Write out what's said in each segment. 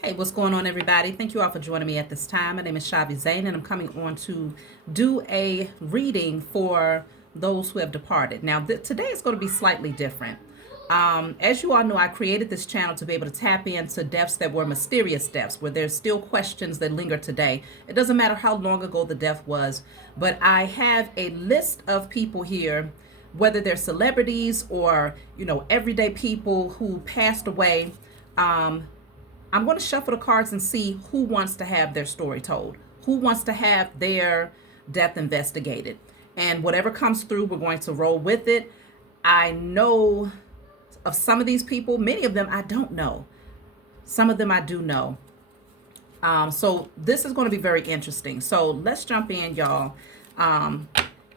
Hey, what's going on, everybody? Thank you all for joining me at this time. My name is Shavi Zain, and I'm coming on to do a reading for those who have departed. Now, today is going to be slightly different. As you all know, I created this channel to be able to tap into deaths that were mysterious deaths, where there's still questions that linger today. It doesn't matter how long ago the death was, but I have a list of people here, whether they're celebrities or, everyday people who passed away. I'm going to shuffle the cards and see who wants to have their story told, who wants to have their death investigated. And whatever comes through, we're going to roll with it. I know of some of these people, many of them I don't know. Some of them I do know. So this is going to be very interesting. So let's jump in, y'all.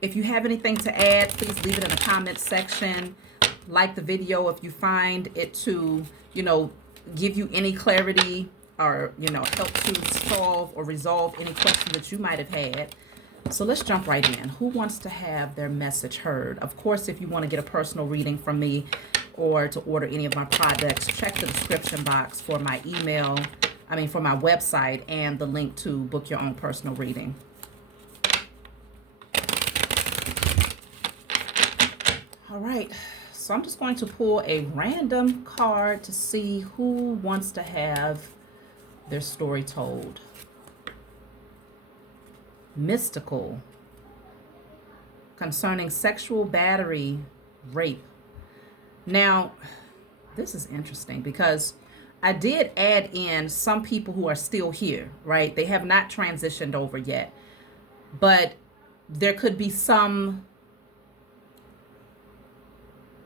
If you have anything to add, please leave it in the comments section. Like the video if you find it to, give you any clarity or, help to solve or resolve any questions that you might have had. So let's jump right in. Who wants to have their message heard? Of course, if you want to get a personal reading from me or to order any of my products, check the description box for my email, for my website, and the link to book your own personal reading. All right. So I'm just going to pull a random card to see who wants to have their story told. Mystical. Concerning sexual battery, rape. Now, this is interesting because I did add in some people who are still here, right? They have not transitioned over yet. But there could be some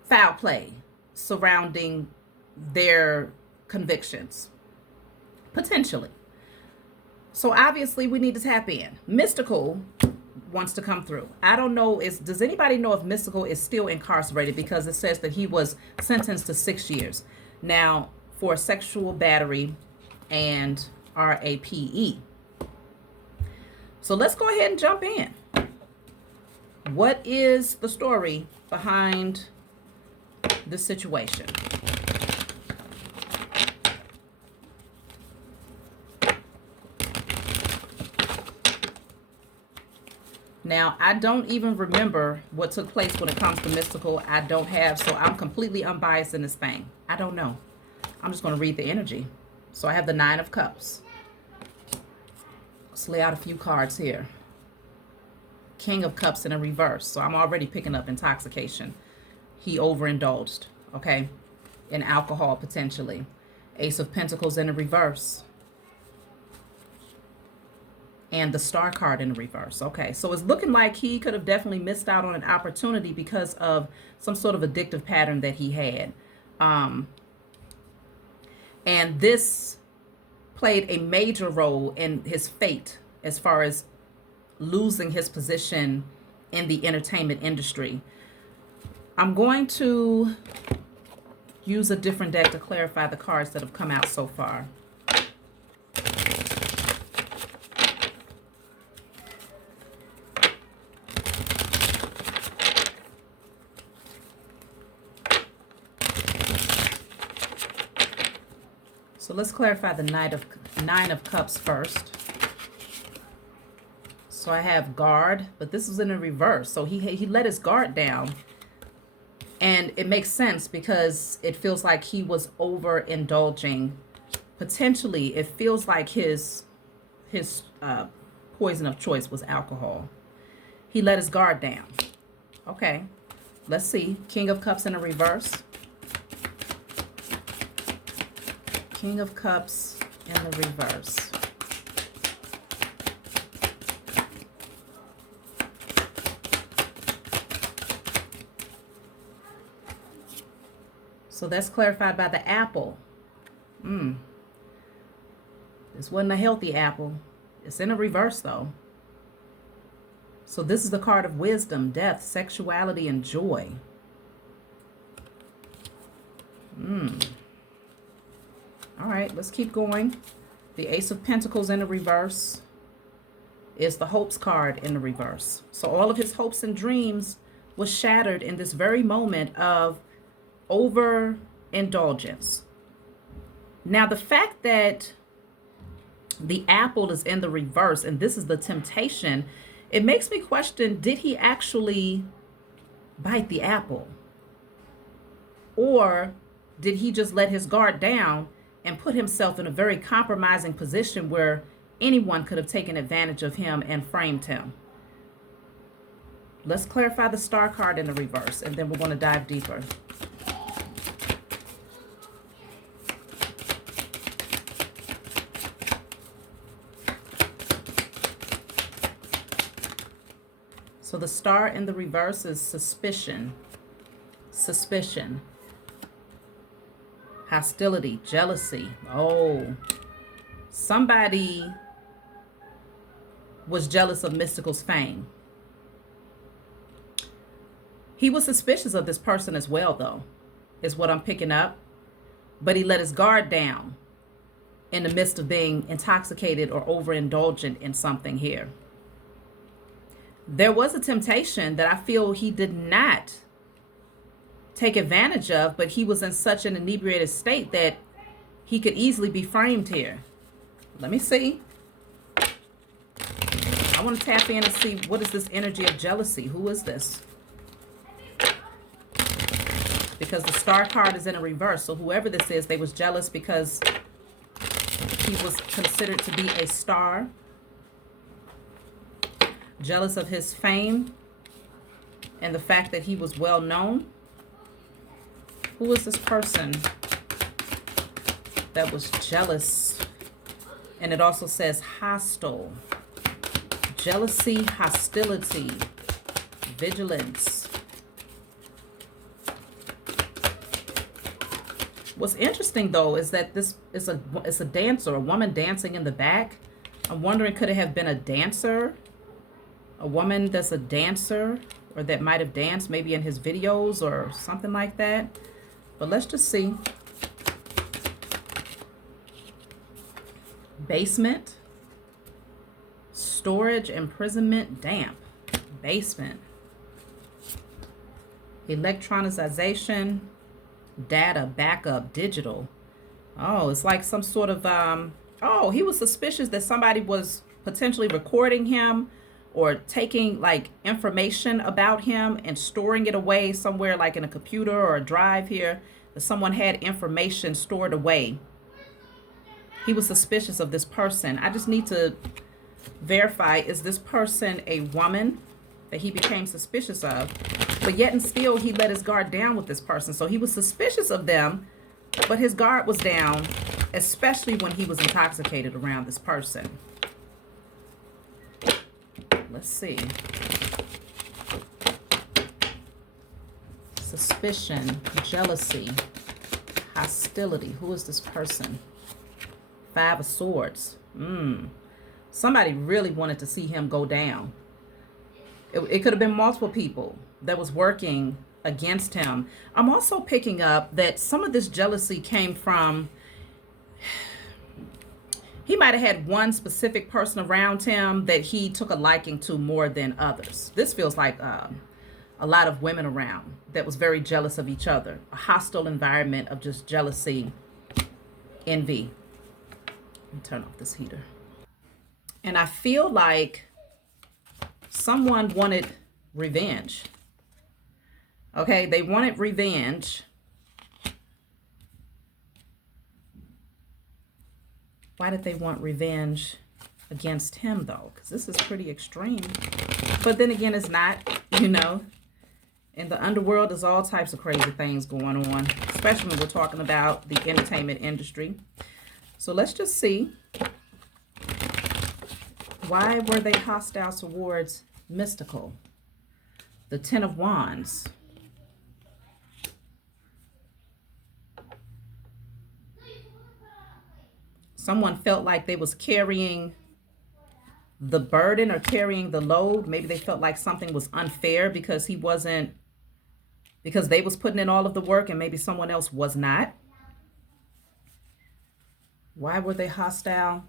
foul play surrounding their convictions, potentially. So obviously we need to tap in. Mystical wants to come through. I don't know, does anybody know if Mystical is still incarcerated? Because it says that he was sentenced to 6 years now for sexual battery and RAPE. So let's go ahead and jump in. What is the story behind this situation? Now, I don't even remember what took place when it comes to Mystical. I don't have, so I'm completely unbiased in this thing. I don't know. I'm just going to read the energy. So I have the Nine of Cups. Let's lay out a few cards here. King of Cups in a reverse. So I'm already picking up intoxication. He overindulged, okay, in alcohol potentially. Ace of Pentacles in the reverse. And the Star card in the reverse. Okay, so it's looking like he could have definitely missed out on an opportunity because of some sort of addictive pattern that he had. And this played a major role in his fate as far as losing his position in the entertainment industry. I'm going to use a different deck to clarify the cards that have come out so far. So let's clarify the Nine of Cups first. So I have guard, but this is in a reverse. So he let his guard down. And it makes sense because it feels like he was overindulging. Potentially, it feels like his poison of choice was alcohol. He let his guard down. Okay, let's see. King of Cups in a reverse. King of Cups in the reverse. So that's clarified by the apple. This wasn't a healthy apple. It's in a reverse, though. So this is the card of wisdom, death, sexuality, and joy. All right, let's keep going. The Ace of Pentacles in the reverse is the hopes card in the reverse. So all of his hopes and dreams was shattered in this very moment of overindulgence. Now, the fact that The apple is in the reverse, and this is the temptation. It makes me question, did he actually bite the apple? Or did he just let his guard down and put himself in a very compromising position where anyone could have taken advantage of him and framed him? Let's clarify the star card in the reverse, and then we're going to dive deeper. So the star in the reverse is suspicion, suspicion, hostility, jealousy. Oh, somebody was jealous of Mystical's fame. He was suspicious of this person as well, though, is what I'm picking up. But he let his guard down in the midst of being intoxicated or overindulgent in something here. There was a temptation that I feel he did not take advantage of, but he was in such an inebriated state that he could easily be framed here. Let me see. I want to tap in and see, what is this energy of jealousy? Who is this? Because the star card is in a reverse. So whoever this is, they was jealous because he was considered to be a star. Jealous of his fame and the fact that he was well known. Who is this person that was jealous? And it also says hostile. Jealousy, hostility, vigilance. What's interesting though is that this is a dancer, a woman dancing in the back. I'm wondering, could it have been a dancer? A woman that's a dancer, or that might have danced maybe in his videos or something like that. But let's just see. Basement, storage, imprisonment, damp, basement, electronization, data, backup, digital. Oh, it's like some sort of, oh, he was suspicious that somebody was potentially recording him or taking like information about him and storing it away somewhere, like in a computer or a drive here, that someone had information stored away. He was suspicious of this person. I just need to verify, is this person a woman that he became suspicious of? But yet and still, he let his guard down with this person. So he was suspicious of them, but his guard was down, especially when he was intoxicated around this person. Let's see. Suspicion, jealousy, hostility. Who is this person? Five of Swords. Somebody really wanted to see him go down. It could have been multiple people that was working against him. I'm also picking up that some of this jealousy came from, he might have had one specific person around him that he took a liking to more than others. This feels like a lot of women around that was very jealous of each other. A hostile environment of just jealousy, envy. Let me turn off this heater. And I feel like someone wanted revenge. Okay, they wanted revenge. Why did they want revenge against him, though? Because this is pretty extreme. But then again, it's not, you know. In the underworld, there's all types of crazy things going on, especially when we're talking about the entertainment industry. So let's just see. Why were they hostile towards Mystical? The Ten of Wands. Someone felt like they was carrying the burden or carrying the load. Maybe they felt like something was unfair because he wasn't, because they was putting in all of the work and maybe someone else was not. Why were they hostile?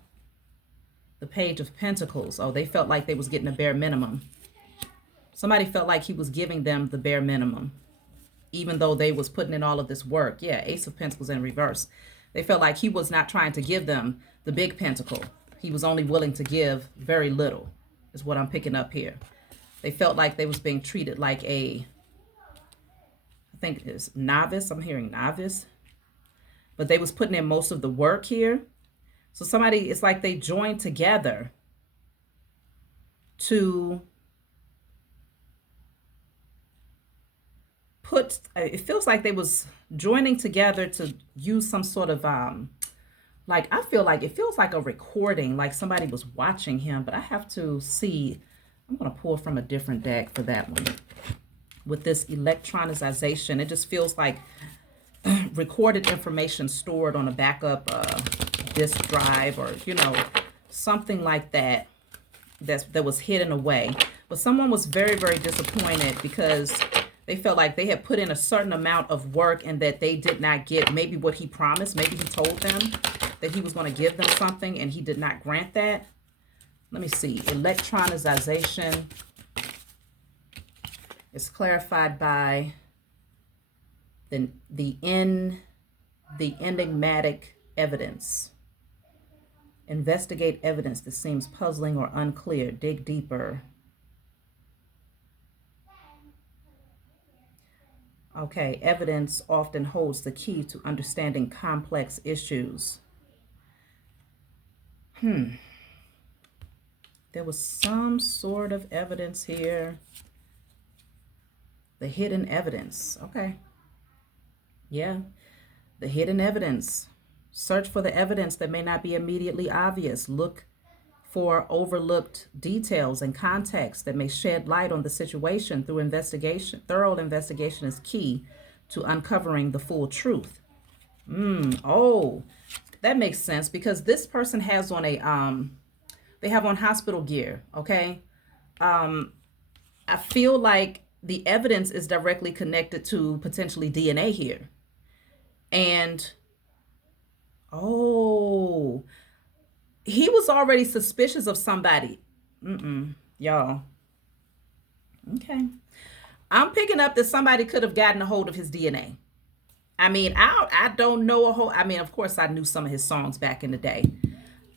The Page of Pentacles. Oh, they felt like they was getting a bare minimum. Somebody felt like he was giving them the bare minimum, even though they was putting in all of this work. Yeah, Ace of Pentacles in reverse. They felt like he was not trying to give them the big pentacle. He was only willing to give very little, is what I'm picking up here. They felt like they was being treated like a, I think it's novice. I'm hearing novice. But they was putting in most of the work here. So somebody, it's like they joined together to put, it feels like they was joining together to use some sort of, like, I feel like it feels like a recording, like somebody was watching him, but I have to see. I'm going to pull from a different deck for that one. With this electronization, it just feels like recorded information stored on a backup disk drive, or, you know, something like that, that was hidden away. But someone was very, very disappointed because they felt like they had put in a certain amount of work and that they did not get maybe what he promised. Maybe he told them that he was going to give them something and he did not grant that. Let me see. Electronization is clarified by the enigmatic evidence. Investigate evidence that seems puzzling or unclear. Dig deeper. Okay, evidence often holds the key to understanding complex issues. There was some sort of evidence here. The hidden evidence. Okay. Yeah, the hidden evidence. Search for the evidence that may not be immediately obvious. Look for overlooked details and context that may shed light on the situation through investigation. Thorough investigation is key to uncovering the full truth. Oh, that makes sense, because this person has on a, they have on hospital gear, okay? I feel like the evidence is directly connected to potentially DNA here. And, oh, he was already suspicious of somebody. Y'all. Okay. I'm picking up that somebody could have gotten a hold of his DNA. I mean, I don't know a whole, I mean, of course I knew some of his songs back in the day.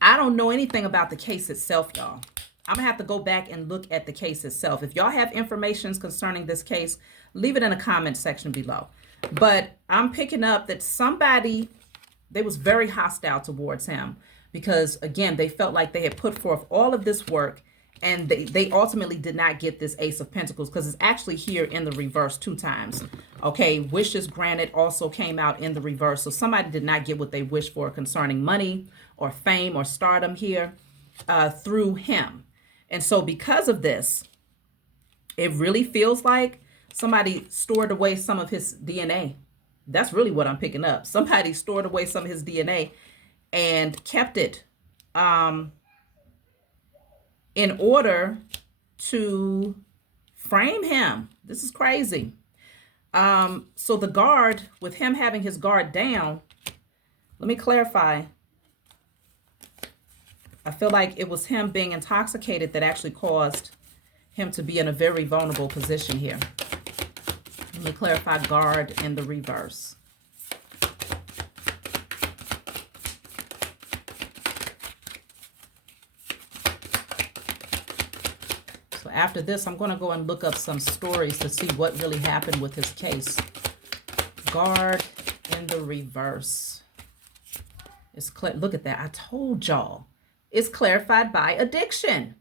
I don't know anything about the case itself, y'all. I'm gonna have to go back and look at the case itself. If y'all have information concerning this case, leave it in the comment section below. But I'm picking up that somebody, they was very hostile towards him, because again, they felt like they had put forth all of this work and they ultimately did not get this Ace of Pentacles, because it's actually here in the reverse 2 times. Okay, wishes granted also came out in the reverse. So somebody did not get what they wished for concerning money or fame or stardom here through him. And so because of this, it really feels like somebody stored away some of his DNA. That's really what I'm picking up. Somebody stored away some of his DNA and kept it in order to frame him. This is crazy. So the guard, with him having his guard down, let me clarify. I feel like it was him being intoxicated that actually caused him to be in a very vulnerable position here. Let me clarify guard in the reverse. So after this, I'm going to go and look up some stories to see what really happened with his case. Guard in the reverse. It's clear. Look at that. I told y'all. It's clarified by addiction.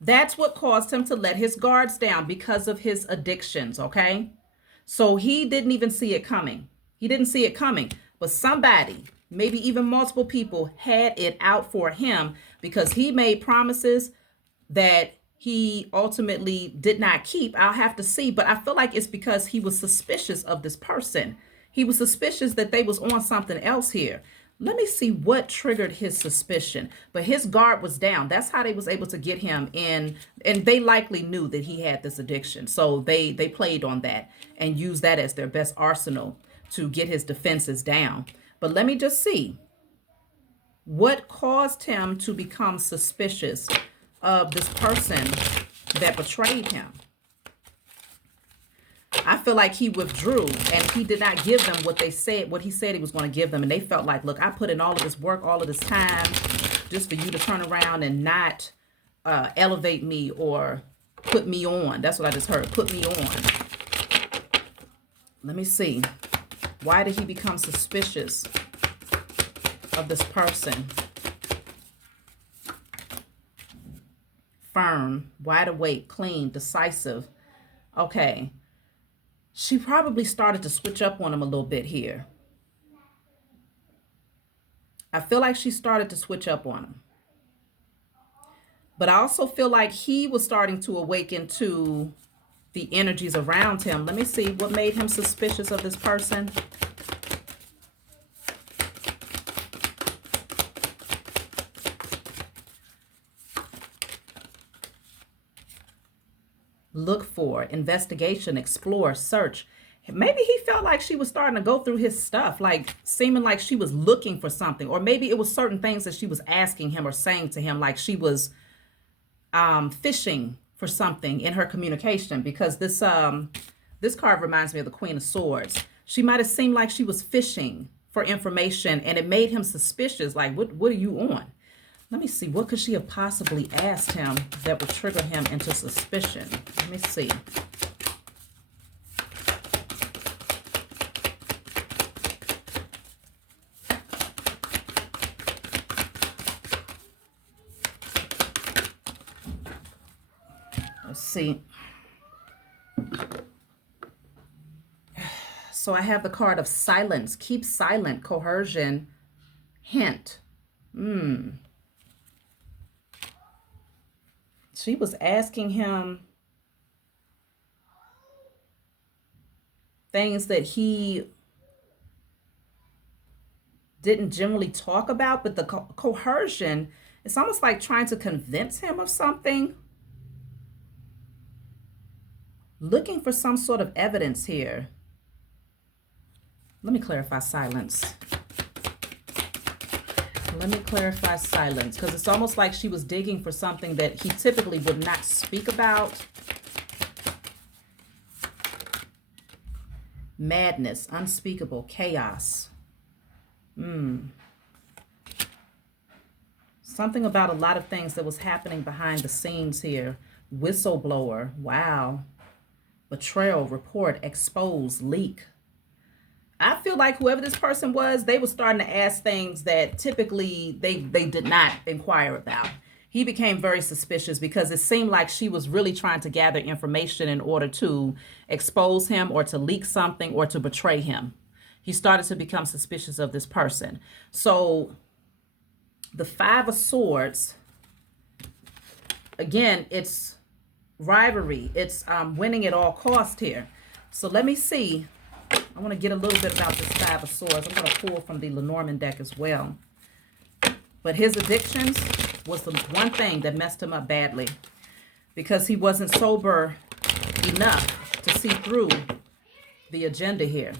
That's what caused him to let his guards down, because of his addictions, okay? So he didn't even see it coming. He didn't see it coming. But somebody, maybe even multiple people, had it out for him, because he made promises that he ultimately did not keep. I'll have to see. But I feel like it's because he was suspicious of this person. He was suspicious that they was on something else here. Let me see what triggered his suspicion. But his guard was down. That's how they was able to get him in. And they likely knew that he had this addiction. So they played on that and used that as their best arsenal to get his defenses down. But let me just see what caused him to become suspicious of this person that betrayed him. I feel like he withdrew and he did not give them what they said, what he said he was going to give them. And they felt like, look, I put in all of this work, all of this time. just for you to turn around and not elevate me or put me on. That's what I just heard. Put me on. Let me see. Why did he become suspicious of this person? Firm, wide awake, clean, decisive. Okay. She probably started to switch up on him a little bit here. I feel like she started to switch up on him. But I also feel like he was starting to awaken to the energies around him. Let me see what made him suspicious of this person. Look for, investigation, explore, search. Maybe he felt like she was starting to go through his stuff, like seeming like she was looking for something. Or maybe it was certain things that she was asking him or saying to him, like she was fishing for something in her communication, because this card reminds me of the Queen of Swords. She might have seemed like she was fishing for information, and it made him suspicious. Like, what are you on? Let me see. What could she have possibly asked him that would trigger him into suspicion? Let me see. Let's see. So I have the card of silence. Keep silent. Coercion. Hint. She was asking him things that he didn't generally talk about, but the coercion, it's almost like trying to convince him of something. Looking for some sort of evidence here. Let me clarify silence. Let me clarify silence, because it's almost like she was digging for something that he typically would not speak about. Madness, unspeakable, chaos. Something about a lot of things that was happening behind the scenes here. Whistleblower, wow. Betrayal, report, expose, leak. I feel like whoever this person was, they were starting to ask things that typically they did not inquire about. He became very suspicious because it seemed like she was really trying to gather information in order to expose him or to leak something or to betray him. He started to become suspicious of this person. So the Five of Swords, again, it's rivalry. It's winning at all cost here. So let me see. I want to get a little bit about this Five of Swords. I'm going to pull from the Lenormand deck as well. But his addictions was the one thing that messed him up badly, because he wasn't sober enough to see through the agenda here.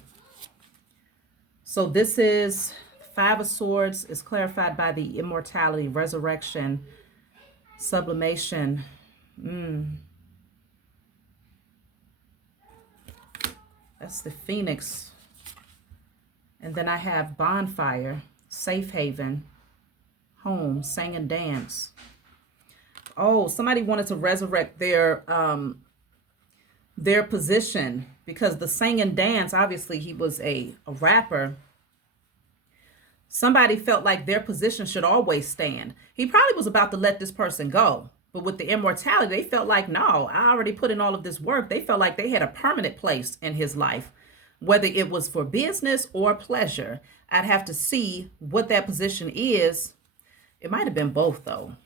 So this is Five of Swords is clarified by the immortality, resurrection, sublimation. That's the Phoenix. And then I have bonfire, safe haven, home, sang and dance. Oh, somebody wanted to resurrect their position, because the sang and dance, obviously he was a rapper. Somebody felt like their position should always stand. He probably was about to let this person go. But with the immortality, they felt like, no, I already put in all of this work. They felt like they had a permanent place in his life, whether it was for business or pleasure. I'd have to see what that position is. It might have been both, though,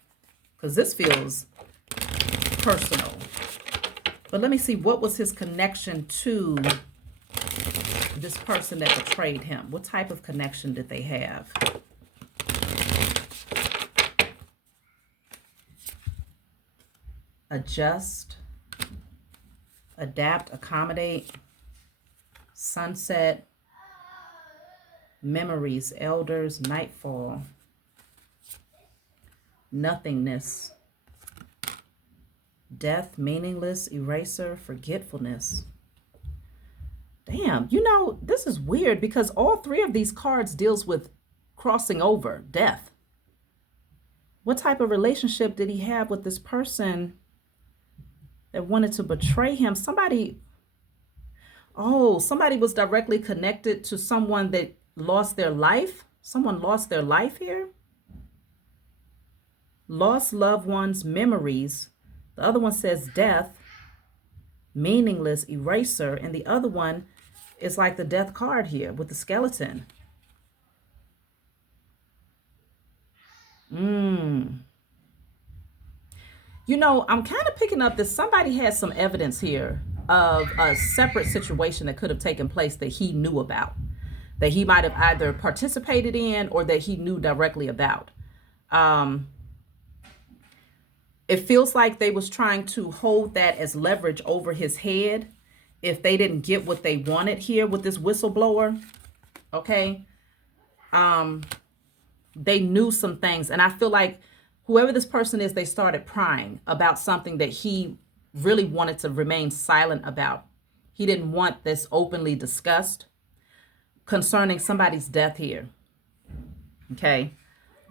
because this feels personal. But let me see, what was his connection to this person that betrayed him? What type of connection did they have? Adjust, adapt, accommodate, sunset, memories, elders, nightfall, nothingness, death, meaningless, eraser, forgetfulness. Damn, you know, this is weird, because all three of these cards deals with crossing over, death. What type of relationship did he have with this person that wanted to betray him? Somebody was directly connected to someone that lost their life. Someone lost their life here. Lost loved ones' memories. The other one says death, meaningless, eraser. And the other one is like the death card here with the skeleton. You know, I'm kind of picking up that somebody has some evidence here of a separate situation that could have taken place that he knew about, that he might have either participated in or that he knew directly about. It feels like they was trying to hold that as leverage over his head if they didn't get what they wanted here with this whistleblower. Okay. They knew some things, and I feel like whoever this person is, they started prying about something that he really wanted to remain silent about. He didn't want this openly discussed concerning somebody's death here. Okay.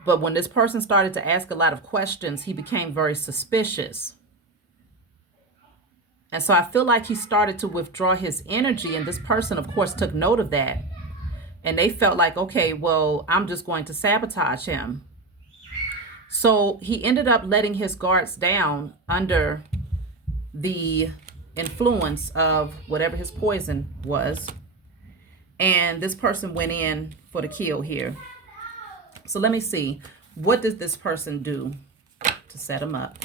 But when this person started to ask a lot of questions, he became very suspicious. And so I feel like he started to withdraw his energy, and this person, of course, took note of that. And they felt like, okay, well, I'm just going to sabotage him. So he ended up letting his guards down under the influence of whatever his poison was. And this person went in for the kill here. So let me see. What did this person do to set him up?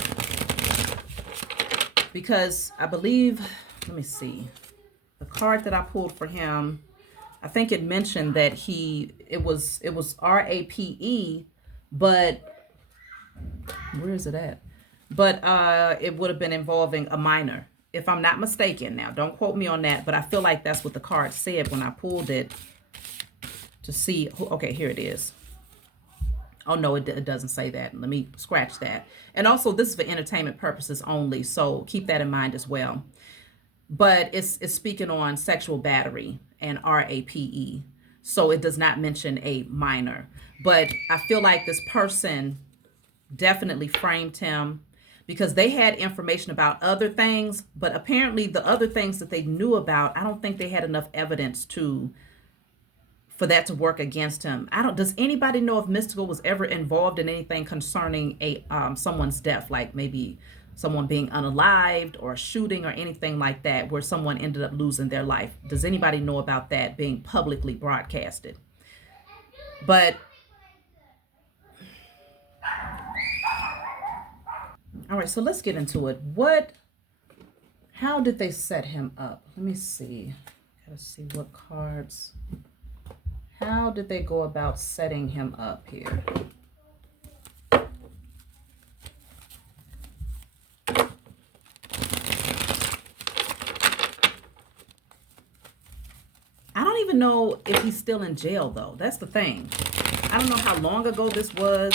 Because I believe, let me see. The card that I pulled for him, I think it mentioned that it was RAPE, but where is it at? But it would have been involving a minor, if I'm not mistaken. Now, don't quote me on that, but I feel like that's what the card said when I pulled it to see. Okay, here it is. Oh, no, it doesn't say that. Let me scratch that. And also, this is for entertainment purposes only, so keep that in mind as well. But it's speaking on sexual battery and RAPE. So it does not mention a minor. But I feel like this person definitely framed him because they had information about other things, but apparently the other things that they knew about, I don't think they had enough evidence for that to work against him. Does anybody know if Mystical was ever involved in anything concerning someone's death, like maybe someone being unalived or a shooting or anything like that, where someone ended up losing their life? Does anybody know about that being publicly broadcasted? But all right, so let's get into it. How did they set him up? Let me see. Gotta see what cards. How did they go about setting him up here? I don't even know if he's still in jail, though. That's the thing. I don't know how long ago this was.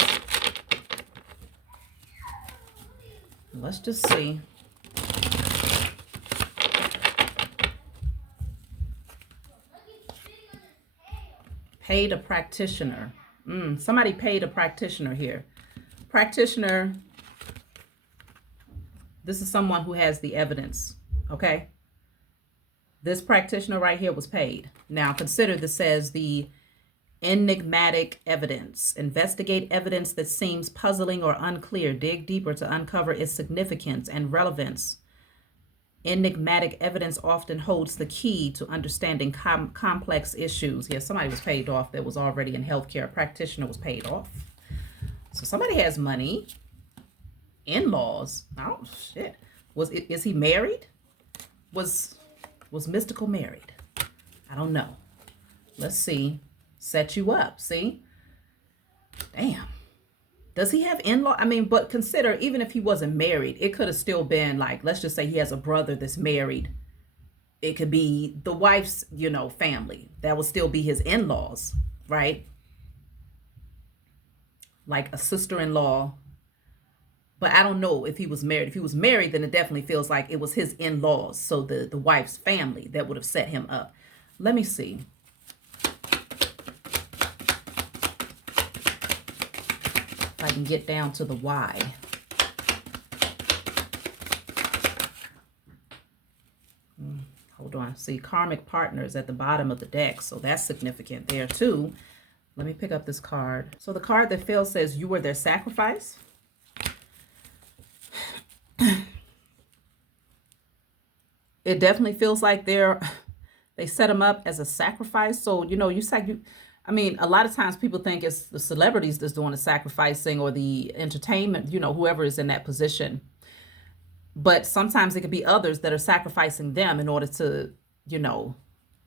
Let's just see. Paid a practitioner. Somebody paid a practitioner here. Practitioner, this is someone who has the evidence, okay? This practitioner right here was paid. Now consider this says the enigmatic evidence. Investigate evidence that seems puzzling or unclear. Dig deeper to uncover its significance and relevance. Enigmatic evidence often holds the key to understanding complex issues. Yeah, somebody was paid off that was already in healthcare. A practitioner was paid off. So somebody has money. In-laws. Oh, shit. Is he married? Was Mystical married? I don't know. Let's see. Set you up. See? Damn. Does he have in-law? I mean, but consider, even if he wasn't married, it could have still been like, let's just say he has a brother that's married. It could be the wife's, family. That would still be his in-laws, right? Like a sister-in-law. But I don't know if he was married. If he was married, then it definitely feels like it was his in-laws. So the wife's family that would have set him up. Let me see. If I can get down to the why. Hold on. See, karmic partners at the bottom of the deck. So that's significant there too. Let me pick up this card. So the card that fell says you were their sacrifice. It definitely feels like they set them up as a sacrifice. So, you know, I mean, a lot of times people think it's the celebrities that's doing the sacrificing or the entertainment, you know, whoever is in that position. But sometimes it could be others that are sacrificing them in order to, you know,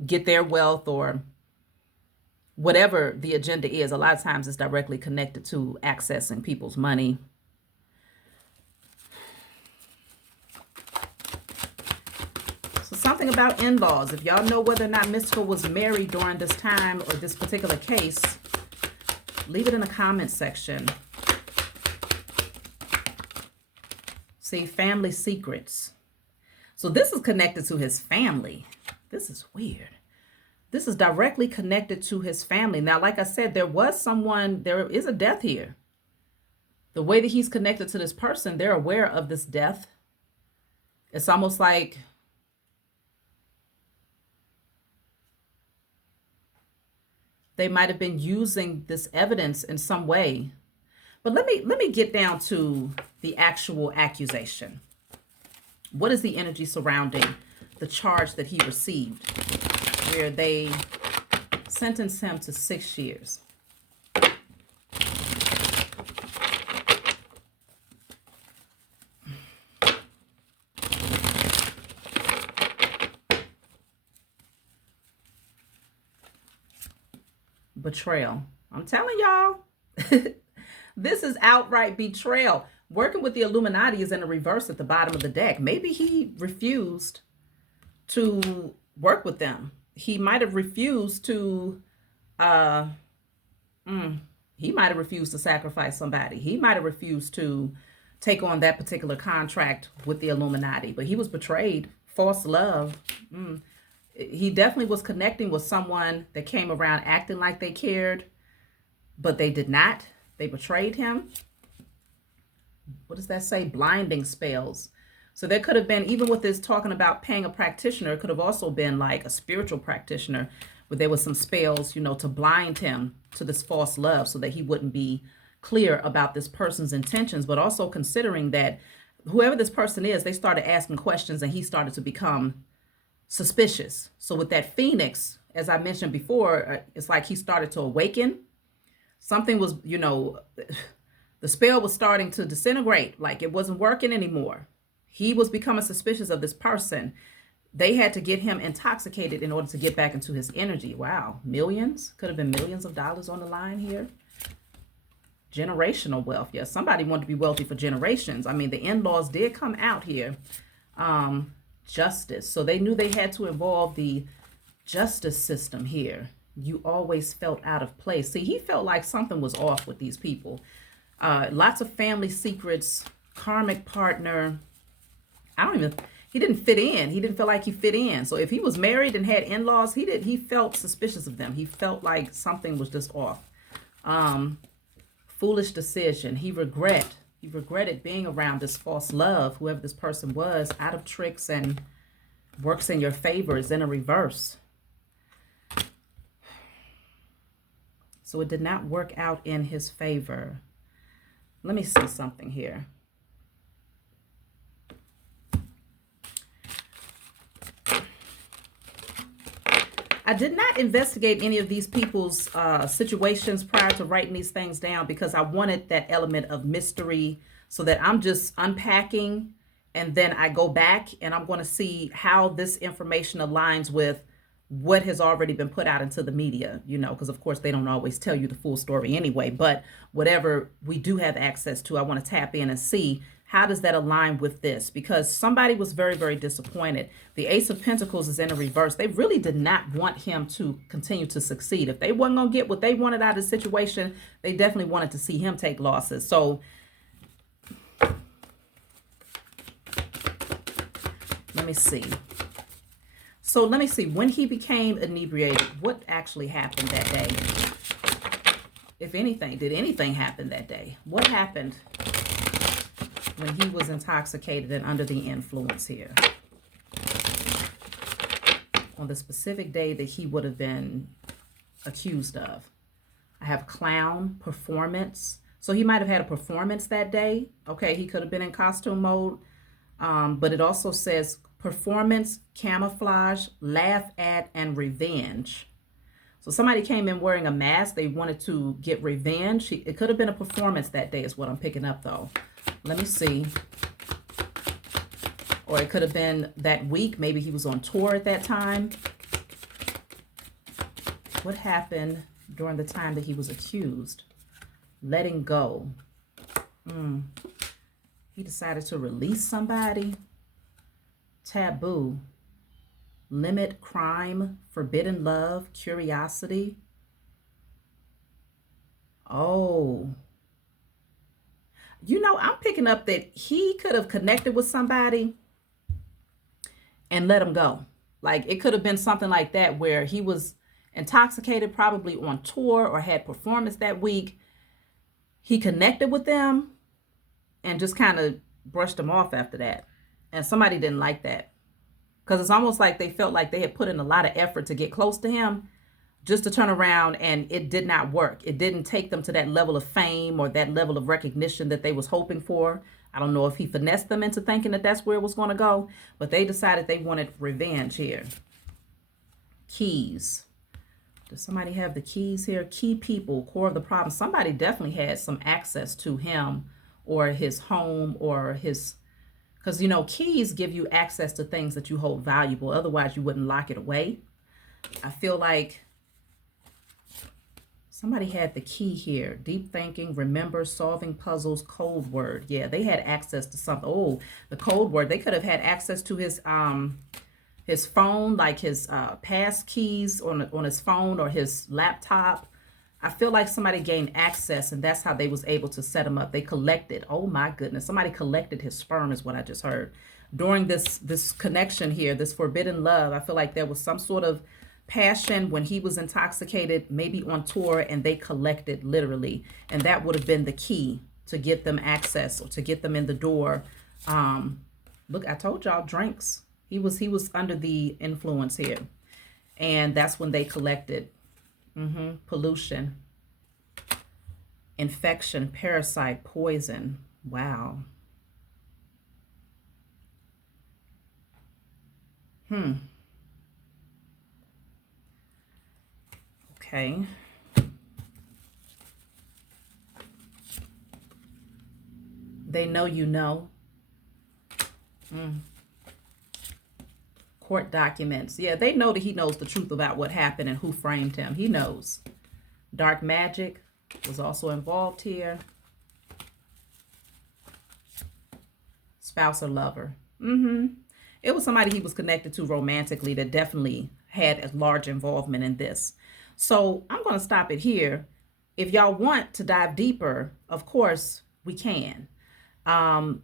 get their wealth or whatever the agenda is. A lot of times it's directly connected to accessing people's money. So something about in-laws. If y'all know whether or not Mystical was married during this time or this particular case, leave it in the comment section. See, family secrets. So this is connected to his family. This is weird. This is directly connected to his family. Now, like I said, there is a death here. The way that he's connected to this person, they're aware of this death. It's almost like they might have been using this evidence in some way. But let me get down to the actual accusation. What is the energy surrounding the charge that he received, where they sentenced him to 6 years? Betrayal. I'm telling y'all. This is outright betrayal. Working with the Illuminati is in the reverse at the bottom of the deck. Maybe he refused to work with them. He might have refused to, he might have refused to sacrifice somebody. He might have refused to take on that particular contract with the Illuminati. But he was betrayed. False love. He definitely was connecting with someone that came around acting like they cared, but they did not. They betrayed him. What does that say? Blinding spells. So there could have been, even with this talking about paying a practitioner, it could have also been like a spiritual practitioner where there was some spells, you know, to blind him to this false love so that he wouldn't be clear about this person's intentions, but also considering that whoever this person is, they started asking questions and he started to become suspicious. So with that Phoenix, as I mentioned before, it's like he started to awaken. Something was, you know, the spell was starting to disintegrate, like it wasn't working anymore. He was becoming suspicious of this person. They had to get him intoxicated in order to get back into his energy. Wow, millions, could have been millions of dollars on the line here. Generational wealth. Yes, somebody wanted to be wealthy for generations. I mean, the in-laws did come out here. Justice. So they knew they had to involve the justice system here. You always felt out of place. See, he felt like something was off with these people. Lots of family secrets, karmic partner. He didn't fit in. He didn't feel like he fit in. So if he was married and had in-laws, he felt suspicious of them. He felt like something was just off. Foolish decision. He regretted being around this false love, whoever this person was, out of tricks and works in your favor, is in a reverse. So it did not work out in his favor. Let me see something here. I did not investigate any of these people's situations prior to writing these things down because I wanted that element of mystery so that I'm just unpacking and then I go back and I'm going to see how this information aligns with what has already been put out into the media, you know, because of course they don't always tell you the full story anyway, but whatever we do have access to, I want to tap in and see how does that align with this, because somebody was very, very disappointed. The Ace of Pentacles is in a reverse. They really did not want him to continue to succeed. If they wasn't going to get what they wanted out of the situation, they definitely wanted to see him take losses. So let me see. When he became inebriated, what actually happened that day? if anything, did anything happen that day? What happened when he was intoxicated and under the influence here? On the specific day that he would have been accused of. I have clown, performance. So he might have had a performance that day. Okay, he could have been in costume mode. But it also says performance, camouflage, laugh at, and revenge. So somebody came in wearing a mask. They wanted to get revenge. It could have been a performance that day is what I'm picking up though. Let me see. Or it could have been that week. Maybe he was on tour at that time. What happened during the time that he was accused? Letting go. He decided to release somebody. Taboo. Limit crime, forbidden love, curiosity. Oh. You know, I'm picking up that he could have connected with somebody and let him go. Like, it could have been something like that where he was intoxicated, probably on tour or had performance that week. He connected with them and just kind of brushed them off after that. And somebody didn't like that. Because it's almost like they felt like they had put in a lot of effort to get close to him just to turn around, and it did not work. It didn't take them to that level of fame or that level of recognition that they was hoping for. I don't know if he finessed them into thinking that that's where it was going to go, but they decided they wanted revenge here. Keys. Does somebody have the keys here? Key people, core of the problem. Somebody definitely had some access to him or his home or his... Because, you know, keys give you access to things that you hold valuable. Otherwise, you wouldn't lock it away. I feel like somebody had the key here. Deep thinking, remember, solving puzzles, code word. Yeah, they had access to something. Oh, the code word. They could have had access to his phone, like his pass keys on his phone or his laptop. I feel like somebody gained access, and that's how they was able to set him up. They collected. Oh my goodness, somebody collected his sperm is what I just heard. During this connection here, this forbidden love, I feel like there was some sort of passion when he was intoxicated, maybe on tour, and they collected literally, and that would have been the key to get them access or to get them in the door. Look, I told y'all drinks. He was under the influence here, and that's when they collected. Pollution, infection, parasite, poison. Wow. Okay. They know you know. Court documents. Yeah, they know that he knows the truth about what happened and who framed him. He knows. Dark magic was also involved here. Spouse or lover. It was somebody he was connected to romantically that definitely had a large involvement in this. So I'm going to stop it here. If y'all want to dive deeper, of course, we can. But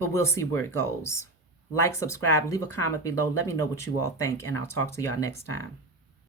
we'll see where it goes. Like, subscribe, leave a comment below. Let me know what you all think, and I'll talk to y'all next time.